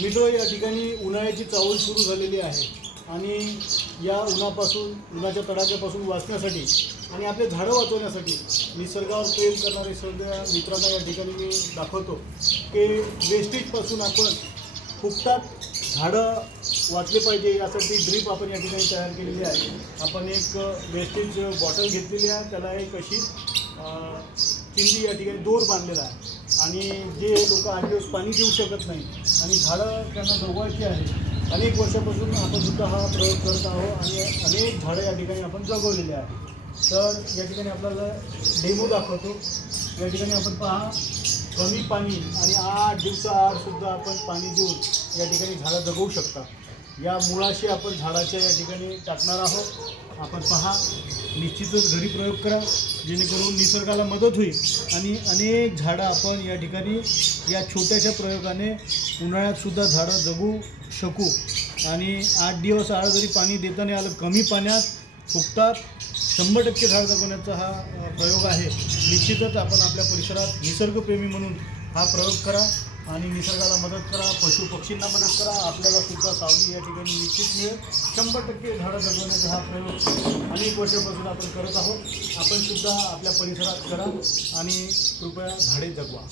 मित्र, या ठिकाणी उन्हाळ्याची चाहूल सुरू झालेली आहे आणि या उन्हाच्या तडाख्यापासून वाचण्यासाठी आणि आपले झाडं वाचवण्यासाठी निसर्गावर प्रेम करणारे सगळ्या मित्रांना या ठिकाणी मी दाखवतो की वेस्टेजपासून आपण फुकटात झाडं वाचले पाहिजे यासाठी ड्रीप आपण या ठिकाणी तयार केलेली आहे. आपण एक वेस्टेज बॉटल घेतलेली आहे, त्याला एक अशी चिंदी या ठिकाणी दोर बांधलेला आहे आणि जे लोक 8 दिवस पाणी देऊ शकत नाही आणि झाडं त्यांना जगवायची आहे, अनेक वर्षापासून आपण सुद्धा हा प्रयोग करत आहोत आणि अनेक झाडं या ठिकाणी आपण जगवलेली आहे. तर या ठिकाणी आपल्याला डेमो दाखवतो. या ठिकाणी आपण पहा, कमी पाणी आणि 8 दिवसाआडसुद्धा आपण पाणी देऊन या ठिकाणी झाडं जगवू शकता. या मुळाशी आपण झाडाच्या या ठिकाणी टाकणार आहोत. आपण पहा, निश्चितच घरी प्रयोग करा जेणेकरून निसर्गाला मदत होईल आणि अनेक झाडं आपण या ठिकाणी या छोट्याशा प्रयोगाने उन्हाळ्यातसुद्धा झाडं जगू शकू. आणि 8 दिवस आड जरी पाणी देता नाही आलं, कमी पाण्यात फुकटात 100% झाड जगवण्याचा हा प्रयोग आहे. निश्चितच आपण आपल्या परिसरात निसर्गप्रेमी म्हणून हा प्रयोग करा आणि निसर्गाला मदत करा, पशु पक्षींना मदत करा. आपल्याला सुद्धा सावली या ठिकाणी निश्चित मिळेल. 100% झाडं जगवण्याचा हा प्रयोग अनेक वर्षापासून आपण करत आहोत. आपण सुद्धा आपल्या परिसरात करा आणि कृपया झाडे जगवा.